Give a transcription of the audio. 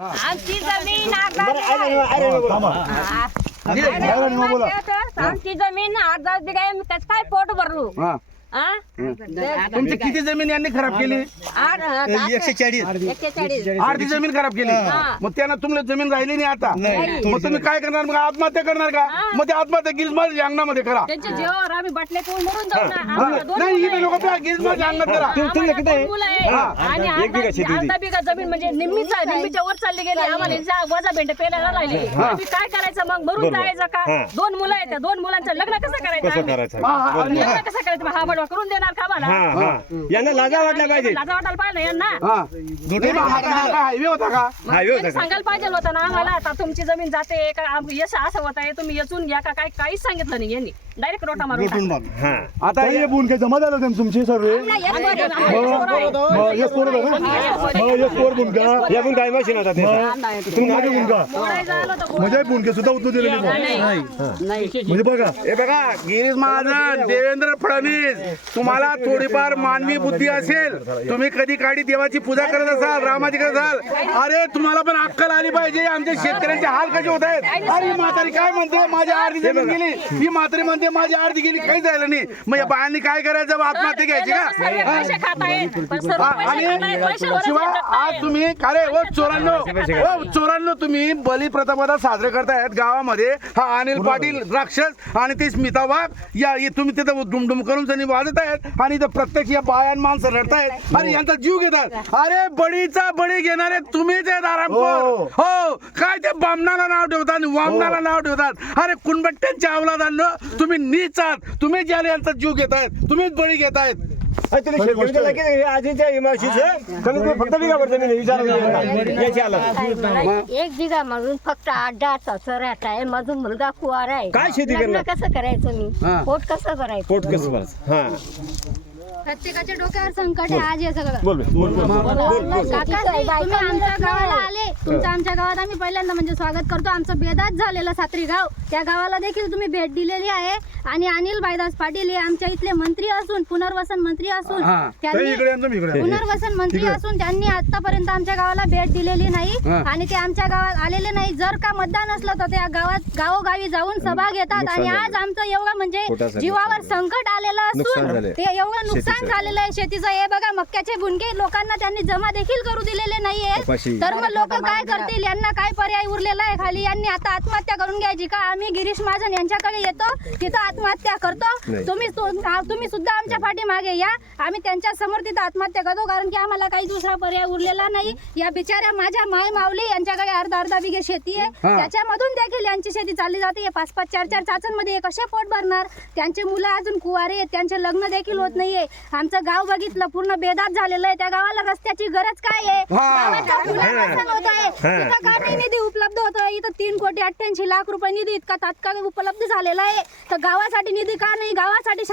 आमची जमीन. हा. आमची जमीन अर्धा बिघा काय पोट भरलो? तुमची किती जमीन यांनी खराब केली? आठ- एकशे चाळीस अर्धी जमीन खराब केली. हा. मग त्यांना तुम्हाला जमीन राहिली नाही आता. नाही. मग तुम्ही काय करणार? मग आत्महत्या करणार का. मग ते आत्महत्या गिरीश अंगणामध्ये करा. त्यांच्या जीवावर आम्ही बटले करून मरून जाऊ ना. आम्हाला दोन नाही मुलं इथे आहे. लोक अंगणात करा. आम्हाला तुमचं किती आहे? दोन मुलं आहे. हा. आणि अर्धा. अर्धा बिघा जमीन म्हणजे निम्मीचा निम्मीच्या वर चालली गेली. आम्हाला वजा भेंड पेलायला लागली. आम्ही काय करायचं मग? भरून. जायचं का. दोन मुलं आहेत त्या. दोन मुलांचं लग्न कसं करायचं कसं आम्ही? करायचं? आणि- लग्न कसं करायचं? मग हा करून देणार का मला? हा हा. यांना लाजा वाटल्या पाहिजे. लाजा वाटायला पाहिजे यांना? हायवे होता का? मग हा, व्यवस्थित त्यांनी आहे. सांगायला पाहिजे होतं ना आम्हाला आता तुमची जमीन जाते का आम- यश असं होत आहे तुम्ही येचून घ्या का? काय काहीच सांगितलं नाही यांनी. डायरेक्ट रोटा मारून टाकला. हा. आता ताई, बुनके जमा झालं होतं ना तुमचे सर्व? आम्ही- आम्ही पोरं आहे. मग एक पोर होतं ना? मग एक पोर बुनका या पण काय मशीन होता तुम्ही मागे बुनका पोरायचं आलं तर पोरं- म्हणजे बुनके सुद्धा उचलू दिले नाही. म्हणजे बघा. हे बघा गिरीश महाजन देवेंद्र फडणवीस तुम्हाला थोडीफार मानवी बुद्धी असेल. तुम्ही कधी काळी देवाची पूजा करत असाल रामाची करत असाल अरे तुम्हाला पण अक्कल आली पाहिजे. आमच्या शेतकऱ्यांचे हाल कसे होत आहेत? अरे म्हातारी काय म्हणते? माझी अर्धी जमीन गेली. ही म्हातारी म्हणते माझी अर्धी गेली काही झालं नाही. मग या बायांनी काय करायचं? आत्महत्या घ्यायची का. आणि शिवाय आज. तुम्ही अरे ओ चोरांनो ओ चोरांनो तुम्ही बलिप्रथमता साजरे करतायत गावामध्ये. हा अनिल पाटील राक्षस आणि ती स्मिता वाघ या तुम्ही तिथं डुमडुम करून जणी वाजत आहेत आणि इथं प्रत्यक्ष या बायान माणसं रडतायत आणि यांचा जीव घेतात अरे बळीचा बळी घेणारे तुम्हीच आहेत आरामखोर हो. काय ते बामणाला नाव ठेवतात आणि वामनाला नाव ठेवतात? अरे कुणबट्ट्यांच्या अवलादांना तुम्ही नीच आहात. तुम्ही ज्याला यांचा जीव घेतायत तुम्हीच बळी घेतायत. तुम्ही शेतकरी केलं की हे आधीच्या इमारतीचं? कमीत कमी फक्त बिघावर जमीन आहे, विचारा याची आलं एक बिघा म्हणून फक्त आठ दहा सासर आहे. माझा मुलगा कुवार आहे. काय शेती लग्न करणार? कसं करायचं मी? हा. पोट कसं करायचं पोट कसं भरायचं? हा. प्रत्येकाच्या डोक्यावर संकट आहे आज हे सगळं. बोल बोल बोल बोल काका तुम्ही आमच्या गावाला आले. तुमचं आमच्या गावात आम्ही पहिल्यांदा म्हणजे स्वागत करतो. आमचं बेदात झालेलं सात्री गाव. त्या गावाला देखील तुम्ही भेट दिलेली आहे. आणि अनिल भाईदास पाटील हे आमच्या इथले मंत्री असून पुनर्वसन मंत्री असून हा. त्यांनी इकडे या, तुम्ही इकडे या. पुनर्वसन मंत्री असून त्यांनी आतापर्यंत आमच्या गावाला भेट दिलेली नाही. हा. आणि ते आमच्या गावात आलेले नाही. जर का मतदान असलं तर त्या गावात गावोगावी जाऊन सभा घेतात. आणि आज आमचं एवढं म्हणजे पोटासाठी जीवावर संकट आलेलं नुकसान असून झालंय. ते एवढं नुकसान शेतीचं. झालेलं आहे शेतीचं. हे बघा मक्याचे बुनके लोकांना त्यांनी जमा देखील करू दिलेले नाहीये. तर मग लोक काय करतील? यांना काय पर्याय उरलेला आहे खाली? यांनी आता आत्महत्या करून घ्यायची का? आम्ही गिरीश महाजन यांच्याकडे येतो तिथं आत्महत्या करतो. तुम्ही तुम्ही सुद्धा आमच्या पाठीमागे या. आम्ही त्यांच्यासमोर तिथं आत्महत्या करतो कारण की आम्हाला काही दुसरा पर्याय उरलेला नाही. या बिचाऱ्या माझ्या माय माऊली यांच्याकडे अर्धा अर्धा बिघे शेती आहे. त्याच्यामधून देखील यांची शेती चालली जाते. हे पाच पाच चार चार चाचांमध्ये कसे पोट भरणार? त्यांचे मुलं अजून कुवारे आहेत. त्यांचे लग्न देखील होत नाहीये. आमचं गाव बघितलं पूर्ण बेदात झालेलं आहे. त्या गावाला रस्त्याची गरज काय आहे. गावाचं पुनर्वसन होत आहे. इथं का नाही निधी उपलब्ध होतोय. इथं तीन कोटी अठ्ठ्याऐंशी लाख रुपये निधी इतका तात्काळ उपलब्ध झालेला आहे. तर गावासाठी निधी का नाही? गावासाठी